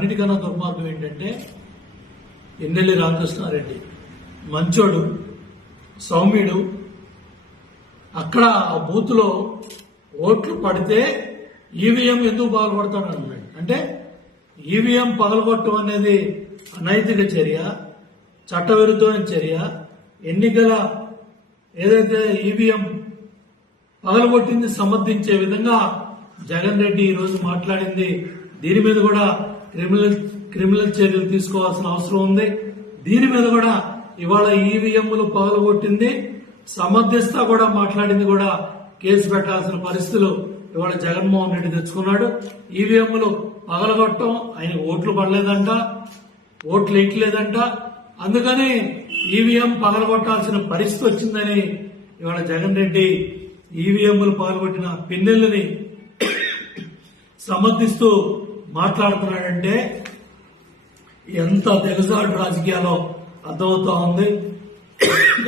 అన్నిటికన్నా దుర్మార్గం ఏంటంటే ఎన్నెల్లి రామకృష్ణారెడ్డి. మంచోడు సౌమ్యుడు అక్కడ ఆ బూత్లో ఓట్లు పడితే ఈవీఎం ఎందుకు పగలగొడతాడు అన్నాడు అంటే ఈవీఎం పగలగొట్టడం అనేది అనైతిక చర్య చట్టవిరుద్ధమైన చర్య. ఎన్నికల ఏదైతే ఈవీఎం పగలగొట్టింది సమర్థించే విధంగా జగన్ రెడ్డి ఈ రోజు మాట్లాడింది. దీని మీద కూడా క్రిమినల్ క్రిమినల్ చర్యలు తీసుకోవాల్సిన అవసరం ఉంది. దీని మీద కూడా ఇవాళ ఈవీఎంలు పగలగొట్టింది. సమర్థిస్తా కూడా మాట్లాడింది కూడా కేసు పెట్టాల్సిన పరిస్థితులు ఇవాళ జగన్మోహన్ రెడ్డి తెచ్చుకున్నాడు. ఈవీఎంలు పగలగొట్టడం ఆయన ఓట్లు పడలేదంట ఓట్లు ఎక్కలేదంట. అందుకని ఈవీఎం పగలగొట్టాల్సిన పరిస్థితి వచ్చిందని ఇవాళ జగన్ రెడ్డి ఈవీఎంలు పగలగొట్టిన పిన్నెల్ని సమర్థిస్తూ మాట్లాడుతున్నాడంటే ఎంత తెలుసాడు రాజకీయాల్లో? అర్థమవుతా ఉంది.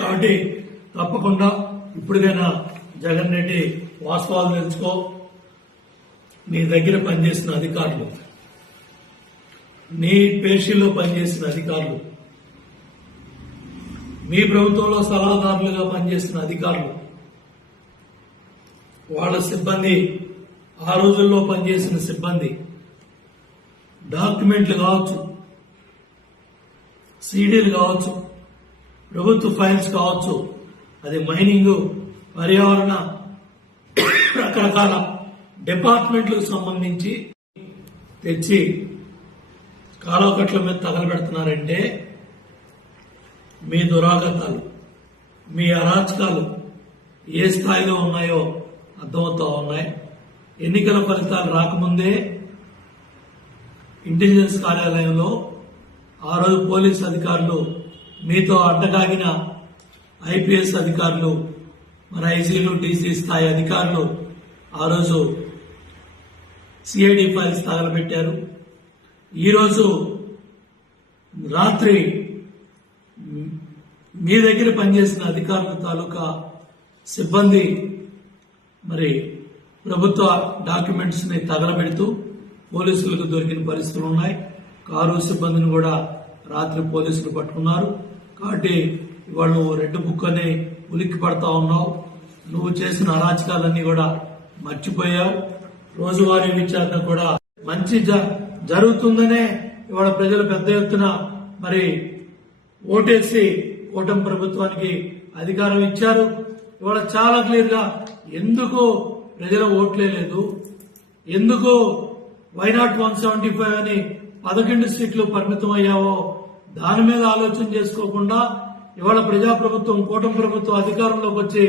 కాబట్టి తప్పకుండా ఇప్పటికైనా జగన్ రెడ్డి వాస్తవాలు తెలుసుకో. నీ దగ్గర పనిచేసిన అధికారులు నీ పేషీల్లో పనిచేసిన అధికారులు మీ ప్రభుత్వంలో సలహాదారులుగా పనిచేసిన అధికారులు వాళ్ళ సిబ్బంది ఆ రోజుల్లో పనిచేసిన సిబ్బంది డాక్యుమెంట్లు కావచ్చు సీడీలు కావచ్చు ప్రభుత్వ ఫైల్స్ కావచ్చు అది మైనింగ్ పర్యావరణ రకరకాల డిపార్ట్మెంట్లకు సంబంధించి తెచ్చి కాలవకట్ల మీద తగలబెడుతున్నారంటే మీ దురాగతాలు మీ అరాచకాలు ఏ స్థాయిలో ఉన్నాయో అర్థమవుతా ఉన్నాయి. ఎన్నికల ఫలితాలు రాకముందే ఇంటెలిజెన్స్ కార్యాలయంలో ఆ రోజు పోలీస్ అధికారులు మీతో అడ్డగాగిన ఐపీఎస్ అధికారులు మరి ఐసీలు డీసీ స్థాయి అధికారులు ఆ రోజు సిఐడి ఫైల్స్ తగలబెట్టారు. ఈరోజు రాత్రి మీ దగ్గర పనిచేసిన అధికారుల తాలూకా సిబ్బంది మరి ప్రభుత్వ డాక్యుమెంట్స్ని తగలబెడుతూ పోలీసులకు దొరికిన పరిస్థితులు ఉన్నాయి. కారు సిబ్బందిని కూడా రాత్రి పోలీసులు పట్టుకున్నారు. కాబట్టి ఇవాళ నువ్వు రెడ్ బుక్ అని ఉలిక్కి పడతా ఉన్నావు. నువ్వు చేసిన అరాచకాలన్నీ కూడా మర్చిపోయావు. రోజువారీ విచారణ కూడా మంచి జ- జరుగుతుందనే ఇవాళ ప్రజలు పెద్ద ఎత్తున మరి ఓటేసి కూటమి ప్రభుత్వానికి అధికారం ఇచ్చారు. ఇవాళ చాలా క్లియర్గా ఎందుకు ప్రజల ఓట్లే లేదు? ఎందుకు వైనాట్ వన్ సెవెంటీ ఫైవ్ అని పదకొండు సీట్లు పరిమితం అయ్యావో దాని మీద ఆలోచన చేసుకోకుండా ఇవాళ ప్రజాప్రభుత్వం కూటమి ప్రభుత్వం అధికారంలోకి వచ్చి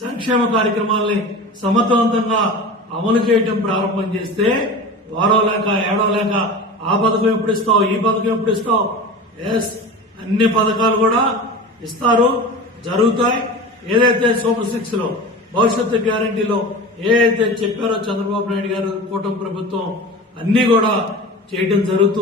సంక్షేమ కార్యక్రమాల్ని సమర్థవంతంగా అమలు చేయటం ప్రారంభం చేస్తే వారో లేక ఏడో లేక ఆ పథకం ఎప్పుడు ఇస్తావు ఈ పథకం ఎప్పుడు ఇస్తావు? ఎస్ అన్ని పథకాలు కూడా ఇస్తారు జరుగుతాయి. ఏదైతే సూపర్ సిక్స్లో భవిష్యత్తు గ్యారంటీలో ఏదైతే చెప్పారో చంద్రబాబు నాయుడు గారు కూటమి ప్రభుత్వం అన్ని కూడా చేయడం జరుగుతుంది.